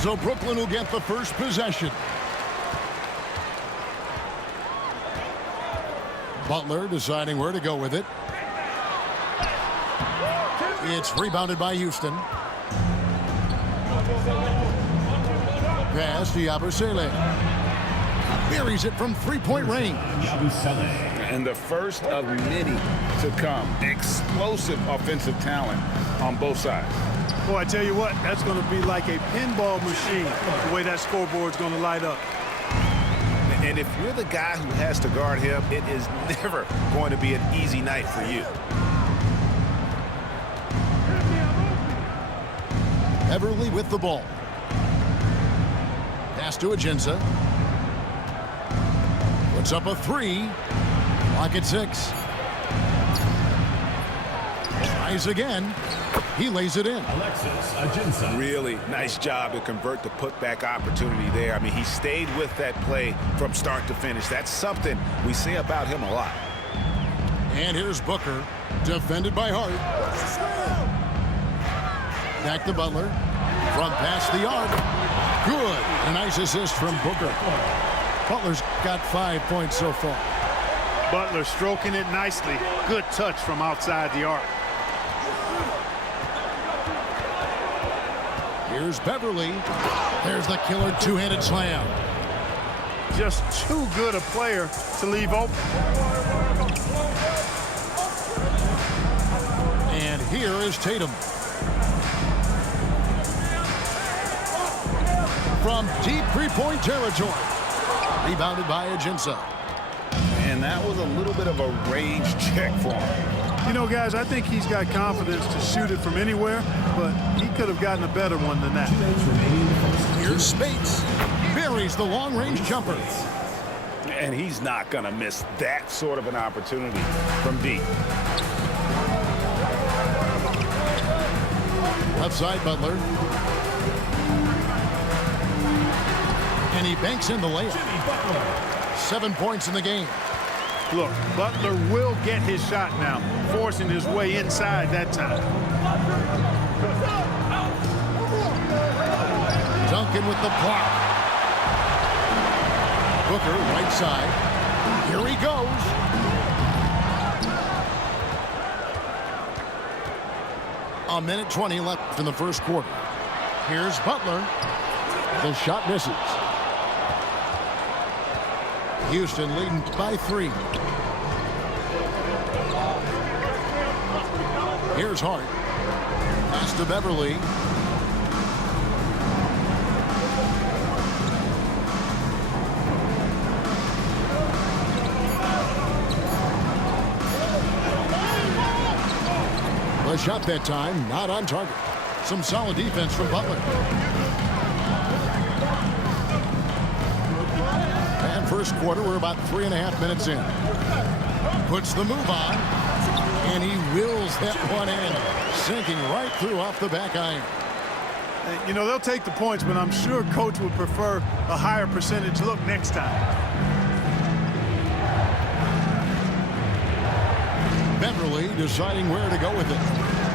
So Brooklyn will get the first possession. Butler deciding where to go with it. It's rebounded by Houston. Pass to Yabusele. Buries it from three-point range. And the first of many to come. Explosive offensive talent on both sides. Boy, I tell you what, that's going to be like a pinball machine, the way that scoreboard's going to light up. And if you're the guy who has to guard him, it is never going to be an easy night for you. Beverly with the ball. Pass to Ajinça. Puts up a three. Clock at 6. Tries again. He lays it in. Alexis Ajinça. Really nice job to convert the putback opportunity there. I mean, he stayed with that play from start to finish. That's something we say about him a lot. And here's Booker, defended by Hart. Back to Butler. From past the arc. Good. A nice assist from Booker. Butler's got 5 points so far. Butler stroking it nicely. Good touch from outside the arc. Here's Beverly. There's the killer two-handed slam. Just too good a player to leave open. And here is Tatum. From deep three-point territory. Rebounded by Ajinça. And that was a little bit of a range check for him. You know, guys, I think he's got confidence to shoot it from anywhere, but he could have gotten a better one than that. Here's Speights. Buries the long-range jumper. And he's not going to miss that sort of an opportunity from deep. Left side, Butler. And he banks in the layup. 7 points in the game. Look, Butler will get his shot now, forcing his way inside that time. Duncan with the block. Booker, right side. Here he goes. A minute 20 left in the first quarter. Here's Butler. The shot misses. Houston leading by 3. Here's Hart. Pass to Beverly. The shot that time, not on target. Some solid defense from Butler. And first quarter, we're about 3.5 minutes in. Puts the move on, and he wills that one in, sinking right through off the back iron. You know, they'll take the points, but I'm sure Coach would prefer a higher percentage look next time. Beverly deciding where to go with it.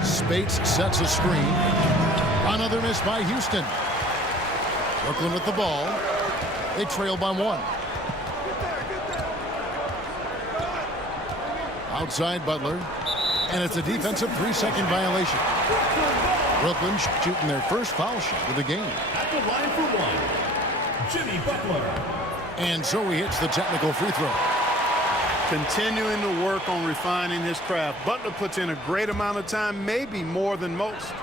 Speights sets a screen. Another miss by Houston. Brooklyn with the ball. They trail by 1. Outside Butler. And it's a defensive 3-second violation. Brooklyn shooting their first foul shot of the game. At the line for 1, Jimmy Butler. And so he hits the technical free throw. Continuing to work on refining his craft. Butler puts in a great amount of time, maybe more than most.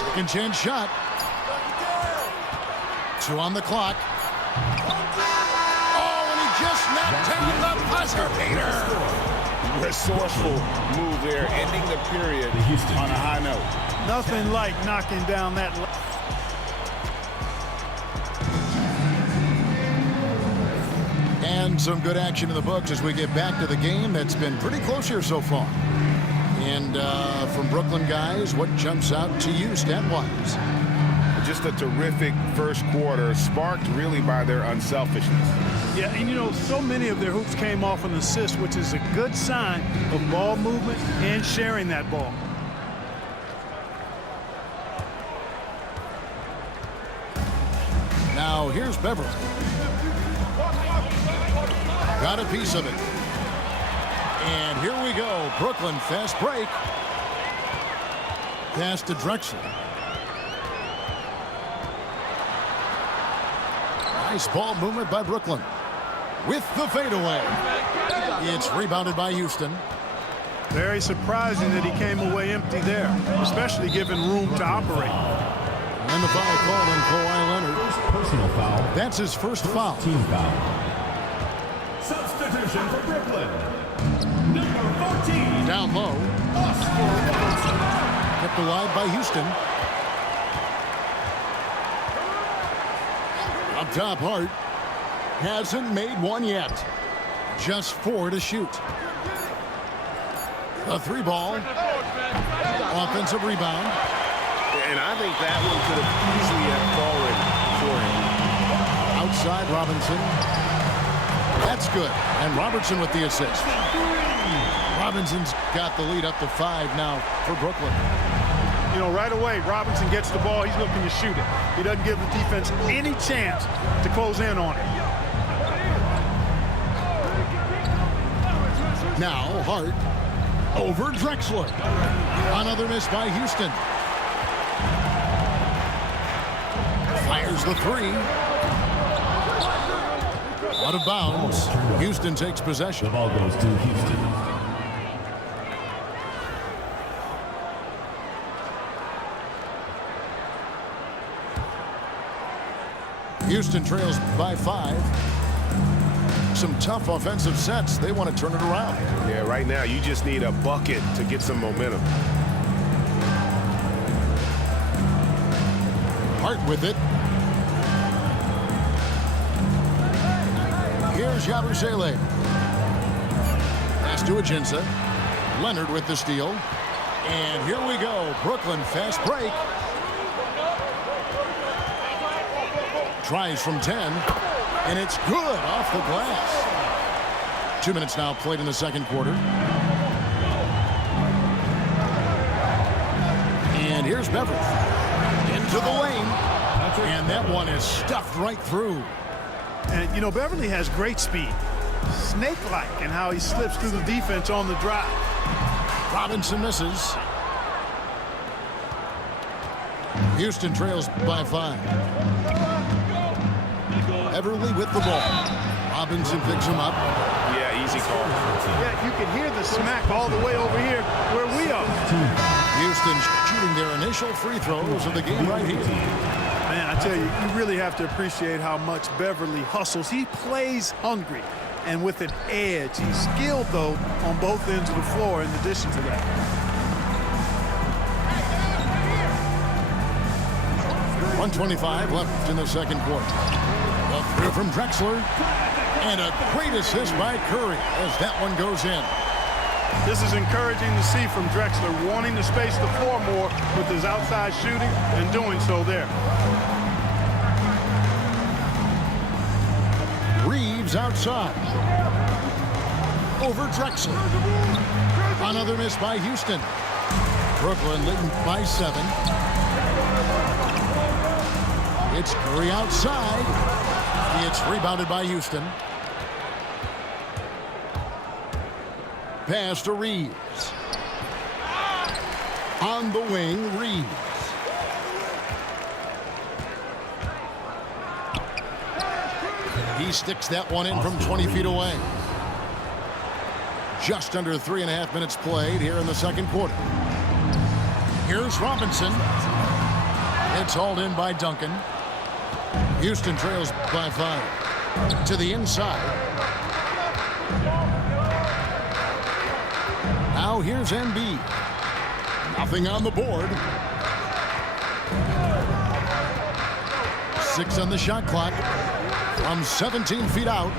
Second chance shot. 2 on the clock. Oh, and he just knocked down the buzzer beater. Resourceful move there, ending the period on a high note. Nothing like knocking down that. And some good action in the books as we get back to the game that's been pretty close here so far. And from Brooklyn guys, what jumps out to you stat-wise? Just a terrific first quarter, sparked really by their unselfishness. Yeah, and you know, so many of their hoops came off an assist, which is a good sign of ball movement and sharing that ball. Now here's Beverly. Got a piece of it. And here we go. Brooklyn fast break. Pass to Drexler. Nice ball movement by Brooklyn. With the fadeaway. It's rebounded by Houston. Very surprising that he came away empty there, especially given room to operate. And the foul called on Kawhi Leonard. Personal foul. That's his first foul. Team foul. Substitution for Brooklyn. Number 14. Down low. Oscar Robertson. Kept alive by Houston. Up top, Hart. Hasn't made one yet. Just 4 to shoot. A 3-ball. Offensive rebound. And I think that one could have easily have fallen for him. Outside Robinson. That's good. And Robertson with the assist. Robinson's got the lead up to 5 now for Brooklyn. You know, right away, Robinson gets the ball. He's looking to shoot it. He doesn't give the defense any chance to close in on it. Now Hart over Drexler. Another miss by Houston. Fires the 3. Out of bounds. Houston takes possession. The ball goes to Houston. Houston trails by 5. Some tough offensive sets. They want to turn it around. Yeah, right now you just need a bucket to get some momentum. Hart with it. Here's Yabusele. Pass to Ajinça. Leonard with the steal. And here we go. Brooklyn fast break. Tries from 10. And it's good off the glass. 2 minutes now played in the second quarter. And here's Beverly. Into the lane. And that one is stuffed right through. And, you know, Beverly has great speed. Snake-like in how he slips through the defense on the drive. Robinson misses. Houston trails by 5. Beverly with the ball. Robinson picks him up. Yeah, easy call. Yeah, you can hear the smack all the way over here where we are. Houston shooting their initial free throws of the game right here. Man, I tell you, you really have to appreciate how much Beverly hustles. He plays hungry and with an edge. He's skilled, though, on both ends of the floor in addition to that. 1:25 left in the second quarter. A 3 from Drexler. And a great assist by Curry as that one goes in. This is encouraging to see from Drexler, wanting to space the floor more with his outside shooting and doing so there. Reeves outside. Over Drexler. Another miss by Houston. Brooklyn leading by 7. It's Curry outside. It's rebounded by Houston. Pass to Reeves. On the wing, Reeves. He sticks that one in from 20 feet away. Just under 3.5 minutes played here in the second quarter. Here's Robinson. It's hauled in by Duncan. Houston trails by 5. To the inside. Now here's Embiid. Nothing on the board. 6 on the shot clock. From 17 feet out.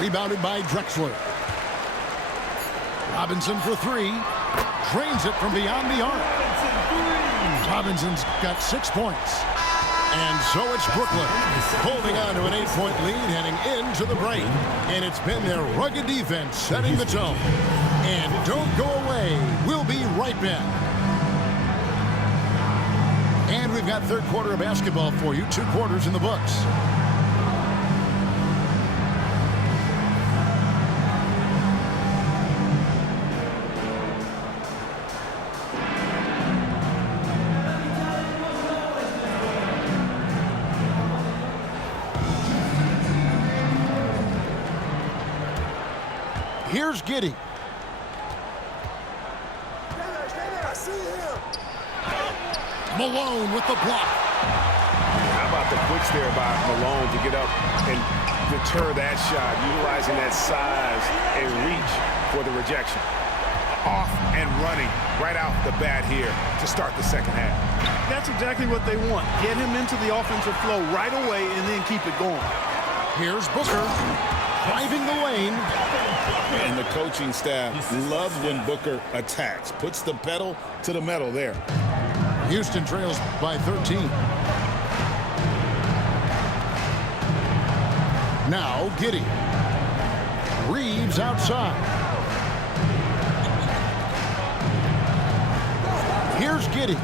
Rebounded by Drexler. Robinson for 3. Drains it from beyond the arc. Robinson's got 6 points. And so it's Brooklyn holding on to an 8-point lead heading into the break. And it's been their rugged defense setting the tone. And don't go away. We'll be right back. And we've got third quarter of basketball for you. 2 quarters in the books. Here's Giddey. Malone with the block. How about the quicks there by Malone to get up and deter that shot, utilizing that size and reach for the rejection. Off and running right out the bat here to start the second half. That's exactly what they want. Get him into the offensive flow right away and then keep it going. Here's Booker driving the lane. And the coaching staff loves when Booker attacks, puts the pedal to the metal there. Houston trails by 13. Now Giddey. Reeves outside. Here's Giddey.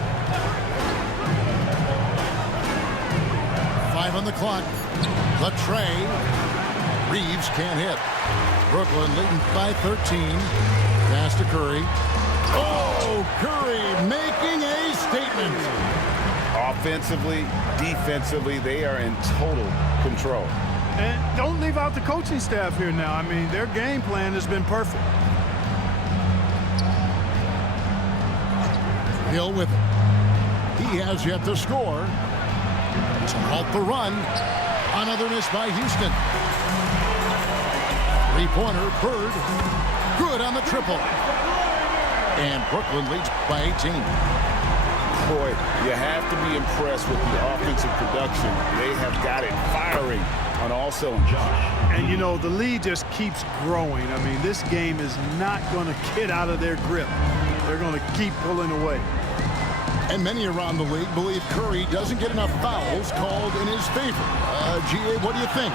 5 on the clock. Latrey. Reeves can't hit. Brooklyn leading by 13. Pass to Curry. Oh, Curry making a statement. Offensively, defensively, they are in total control. And don't leave out the coaching staff here now. I mean, their game plan has been perfect. Hill with it. He has yet to score. To halt the run. Another miss by Houston. Three-pointer, Bird. Good on the triple. And Brooklyn leads by 18. Boy, you have to be impressed with the offensive production. They have got it firing on all cylinders. And, you know, the lead just keeps growing. I mean, this game is not going to get out of their grip. They're going to keep pulling away. And many around the league believe Curry doesn't get enough fouls called in his favor. G.A., what do you think?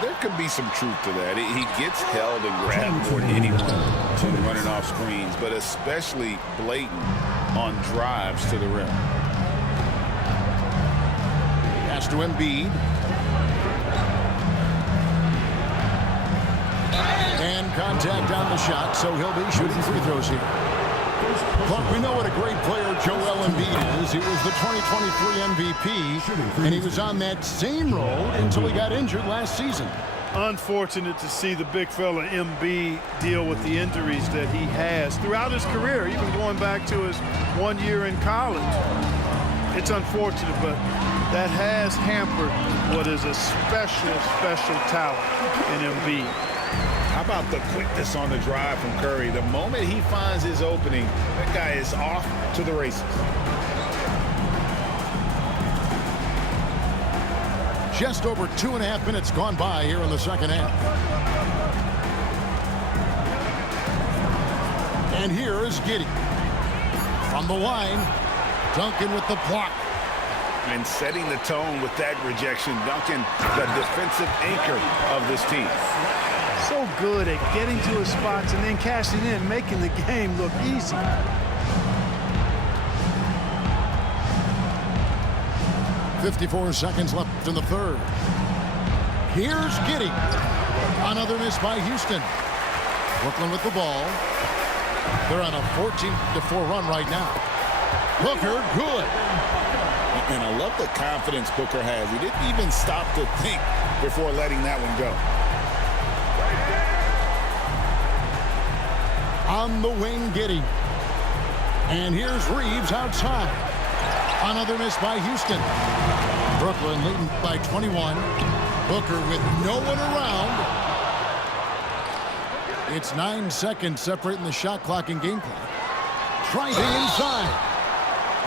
There could be some truth to that. He gets held and grabbed more than anyone to running off screens, but especially blatant on drives to the rim. Pass to Embiid. And contact on the shot, so he'll be shooting free throws here. But we know what a great player Joel Embiid is. He was the 2023 MVP, and he was on that same road until he got injured last season. Unfortunate to see the big fella Embiid deal with the injuries that he has throughout his career, even going back to his 1 year in college. It's unfortunate, but that has hampered what is a special talent in Embiid. How about the quickness on the drive from Curry? The moment he finds his opening, that guy is off to the races. Just over 2.5 minutes gone by here in the second half. And here is Giddey. From the line, Duncan with the block. And setting the tone with that rejection. Duncan, the defensive anchor of this team. So good at getting to his spots and then cashing in, making the game look easy. .54 seconds left in the third. Here's Giddey. Another miss by Houston. Brooklyn with the ball. They're on a 14-4 run right now. Booker, good. And I love the confidence Booker has. He didn't even stop to think before letting that one go. On the wing, Giddey. And here's Reeves outside. Another miss by Houston. Brooklyn leading by 21. Booker with no one around. It's 9 seconds separating the shot clock and game clock. Driving inside.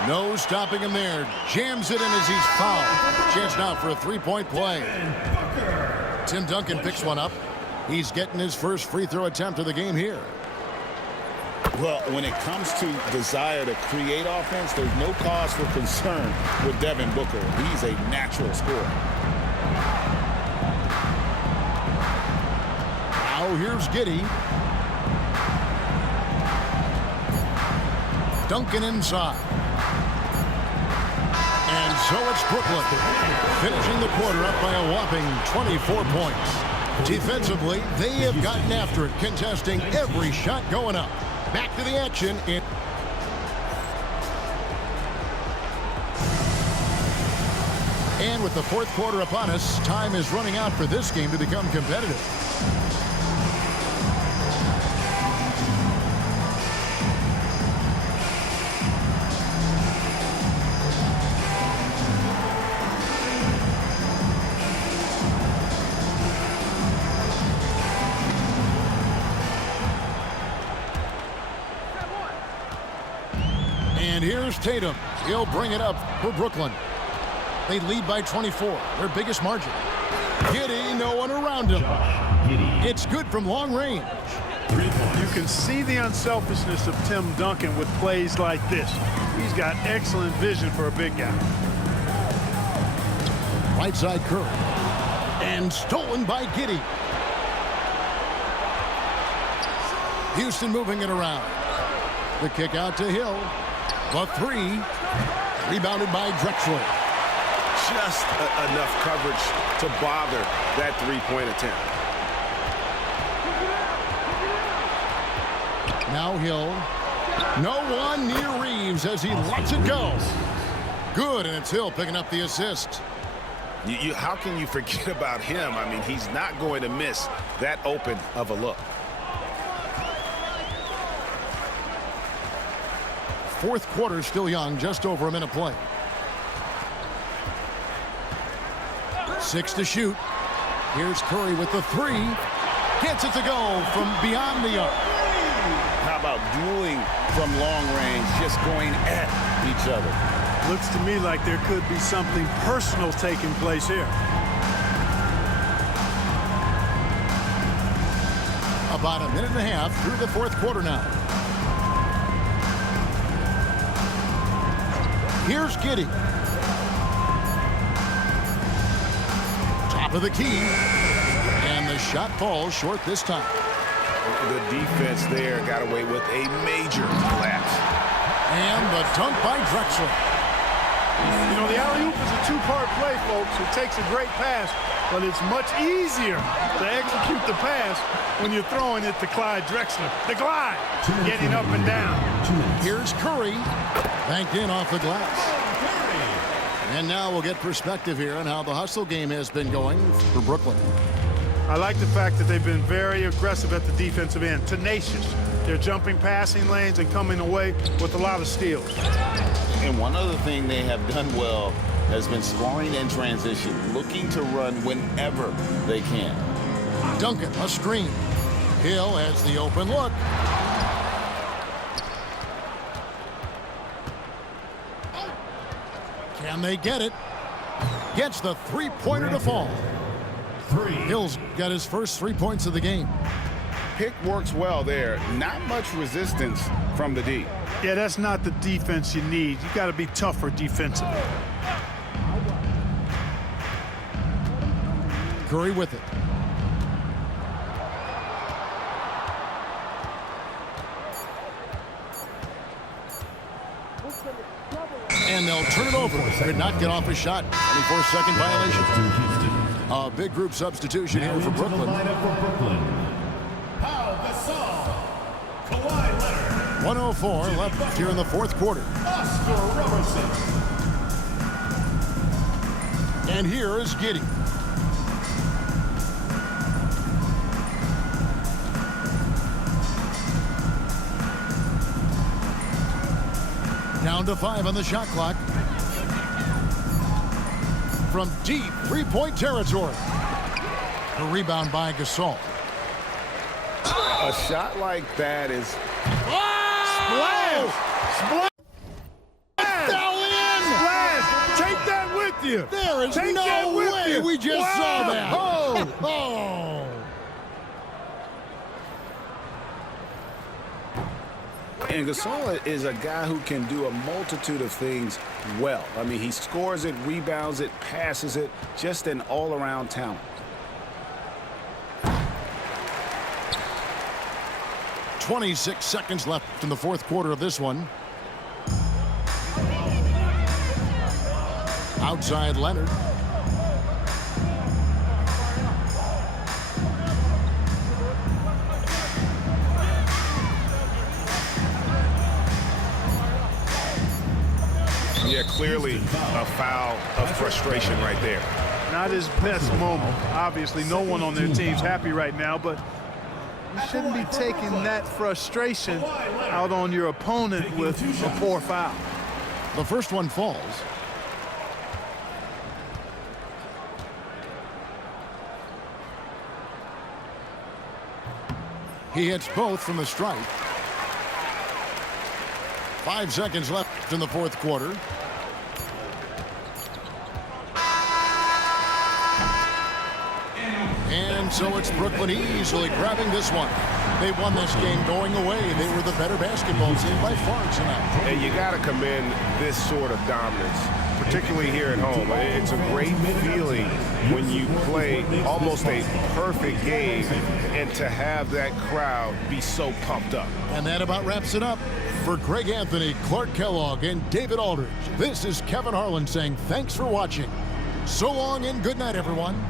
No stopping him there. Jams it in as he's fouled. Chance now for a three-point play. Tim Duncan picks one up. He's getting his first free throw attempt of the game here. Well, when it comes to desire to create offense, there's no cause for concern with Devin Booker. He's a natural scorer. Now here's Giddey. Duncan inside. And so it's Brooklyn, finishing the quarter up by a whopping 24 points. Defensively, they have gotten after it, contesting every shot going up. Back to the action. And with the fourth quarter upon us, time is running out for this game to become competitive. And here's Tatum. He'll bring it up for Brooklyn. They lead by 24, their biggest margin. Giddey, no one around him. It's good from long range. You can see the unselfishness of Tim Duncan with plays like this. He's got excellent vision for a big guy. Right side Curry. And stolen by Giddey. Houston moving it around. The kick out to Hill. The three. Rebounded by Drexler. Just enough coverage to bother that three-point attempt. Now Hill. No one near Reeves as he lets it go. Good, and it's Hill picking up the assist. How can you forget about him? I mean, he's not going to miss that open of a look. Fourth quarter still young, just over a minute play. 6 to shoot. Here's Curry with the three. Gets it to go from beyond the arc. How about dueling from long range, just going at each other? Looks to me like there could be something personal taking place here. About a minute and a half through the fourth quarter now. Here's Giddey. Top of the key. And the shot falls short this time. The defense there got away with a major collapse. And the dunk by Drexler. You know, the alley-oop is a two-part play, folks. It takes a great pass, but it's much easier to execute the pass when you're throwing it to Clyde Drexler. The glide, getting up and down. Here's Curry. Banked in off the glass. And now we'll get perspective here on how the hustle game has been going for Brooklyn. I like the fact that they've been very aggressive at the defensive end, tenacious. They're jumping passing lanes and coming away with a lot of steals. And one other thing they have done well has been scoring in transition, looking to run whenever they can. Duncan, a screen. Hill has the open look. Can they get it? Gets the three-pointer to fall. Hill's got his first 3 points of the game. Pick works well there. Not much resistance from the D. Yeah, that's not the defense you need. You got to be tougher defensively. Curry with it. And they'll turn it over. Could not get off a shot. 24-second violation. A big group substitution here for Brooklyn. 104 left here in the fourth quarter. And here is Giddey. Down to 5 on the shot clock. From deep three-point territory. A rebound by Gasol. A shot like that is... Splash! Splash! Fell in! Splash! Take that with you! There is Take that no with way you. we just saw that. Oh! Oh! And Gasol is a guy who can do a multitude of things well. I mean, he scores it, rebounds it, passes it, just an all-around talent. .26 seconds left in the fourth quarter of this one. Outside Leonard. Yeah, clearly a foul of frustration right there. Not his best moment. Obviously, no one on their team's happy right now, but you shouldn't be taking that frustration out on your opponent with a poor foul. The first one falls. He hits both from the stripe. 5 seconds left in the fourth quarter. And so it's Brooklyn easily grabbing this one. They won this game going away. They were the better basketball team by far tonight. And you got to commend this sort of dominance, particularly here at home. It's a great feeling when you play almost a perfect game and to have that crowd be so pumped up. And that about wraps it up. For Greg Anthony, Clark Kellogg, and David Aldridge, this is Kevin Harlan saying thanks for watching. So long and good night, everyone.